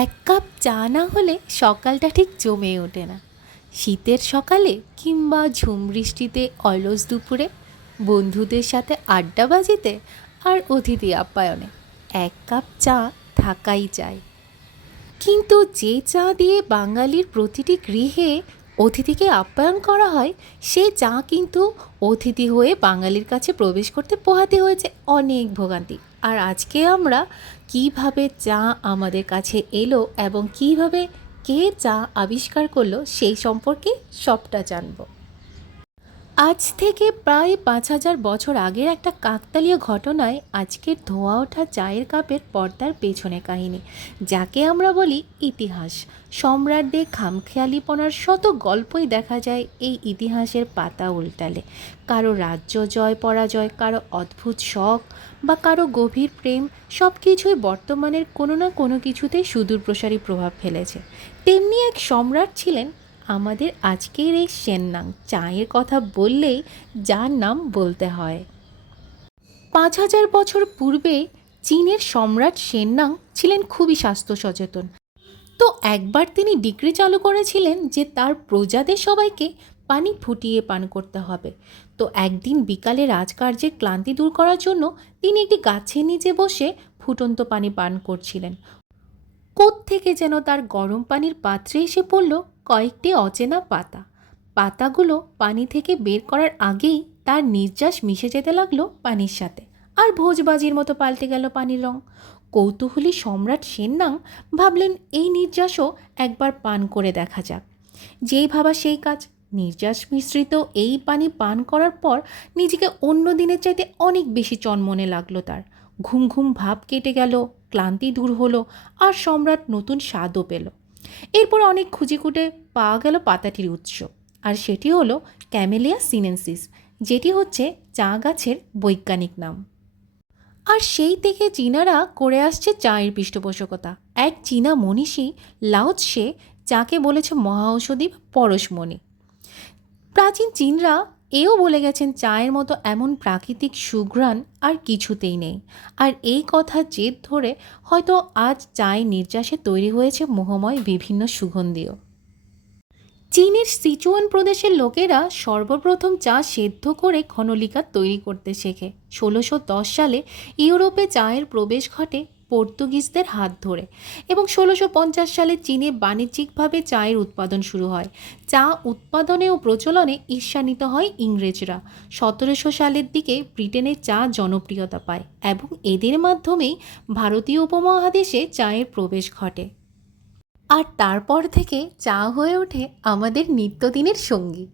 এক কাপ চা না হলে সকালটা ঠিক জমে ওঠে না। শীতের সকালে কিংবা ঝুম বৃষ্টিতে অলস দুপুরে, বন্ধুদের সাথে আড্ডাবাজিতে আর অতিথি আপ্যায়নে এক কাপ চা থাকাই চাই কিন্তু যে চা দিয়ে বাঙালির প্রতিটি গৃহে অতিথিকে আপ্যায়ন করা হয়, সে চা কিন্তু অতিথি হয়ে বাঙালির কাছে প্রবেশ করতে পোহাতে হয়েছে অনেক ভোগান্তি। আর আজকে আমরা কীভাবে চা আমাদের কাছে এলো এবং কীভাবে কে চা আবিষ্কার করল সেই সম্পর্কে সবটা জানব। আজ থেকে প্রায় পাঁচ হাজার বছর আগের একটা কাকতালীয় ঘটনায় আজকের ধোয়া ওঠা চায়ের কাপের পর্দার পেছনে কাহিনী, যাকে আমরা বলি ইতিহাস। সম্রাটদের খামখেয়ালিপনার শত গল্পই দেখা যায় এই ইতিহাসের পাতা উল্টালে। কারও রাজ্য জয়, পরাজয়, কারও অদ্ভুত শখ বা কারও গভীর প্রেম সব কিছুই বর্তমানের কোনো না কোনো কিছুতে সুদূর প্রসারী প্রভাব ফেলেছে। তেমনি এক সম্রাট ছিলেন আমাদের আজকের এই সেননাং চায়ের কথা বললেই যার নাম বলতে হয়। পাঁচ হাজার বছর পূর্বে চীনের সম্রাট সেননাং ছিলেন খুবই স্বাস্থ্য সচেতন। তো একবার তিনি ডিগ্রি চালু করেছিলেন যে তার প্রজাদের সবাইকে পানি ফুটিয়ে পান করতে হবে। তো একদিন বিকালে রাজকার্যের ক্লান্তি দূর করার জন্য তিনি একটি গাছের নিচে বসে ফুটন্ত পানি পান করছিলেন। থেকে যেন তার গরম পানির পাত্রে এসে পড়ল কয়েকটি অচেনা পাতা। পাতাগুলো পানি থেকে বের করার আগেই তার নির্যাস মিশে যেতে লাগল পানির সাথে। আর ভোজবাজির মতো পাল্টে গেল পানির রং। কৌতূহলী সম্রাট সেননাং ভাবলেন, এই নির্যাসও একবার পান করে দেখা যাক। যেই ভাবা সেই কাজ। নির্যাস মিশ্রিত এই পানি পান করার পর নিজেকে অন্য দিনের চাইতে অনেক বেশি চনমনে লাগল তার। ঘুম ঘুম ভাব কেটে গেল, ক্লান্তি দূর হলো, আর সম্রাট নতুন স্বাদও পেল। এরপর অনেক খুঁজে পাওয়া গেল পাতাটির উৎস। আর সেটি হলো ক্যামেলিয়া সিনেন্সিস, যেটি হচ্ছে চা গাছের বৈজ্ঞানিক নাম। আর সেই থেকে চীনারা করে আসছে চায়ের পৃষ্ঠপোষকতা। এক চীনা মনীষী লাউৎসে চাকে বলেছে মহাঔষধি বা পরশমণি। প্রাচীন চীনরা এও বলে গেছেন, চায়ের মতো এমন প্রাকৃতিক সুঘ্রাণ আর কিছুতেই নেই। আর এই কথা জেদ ধরে হয়তো আজ চায়ের নির্যাসে তৈরি হয়েছে মোহময় বিভিন্ন সুগন্ধিও। চীনের সিচুয়ান প্রদেশের লোকেরা সর্বপ্রথম চা সেদ্ধ করে ঘনলিকাত তৈরি করতে শেখে। ষোলোশো সালে ইউরোপে চায়ের প্রবেশ ঘটে পর্তুগিজদের হাত ধরে এবং ষোলোশো পঞ্চাশ সালে চীনে বাণিজ্যিকভাবে চায়ের উৎপাদন শুরু হয়। চা উৎপাদনে ও প্রচলনে ঈর্ষান্বিত হয় ইংরেজরা। সতেরোশো সালের দিকে ব্রিটেনে চা জনপ্রিয়তা পায় এবং এদের মাধ্যমেই ভারতীয় উপমহাদেশে চায়ের প্রবেশ ঘটে। আর তারপর থেকে চা হয়ে ওঠে আমাদের নিত্যদিনের সঙ্গী।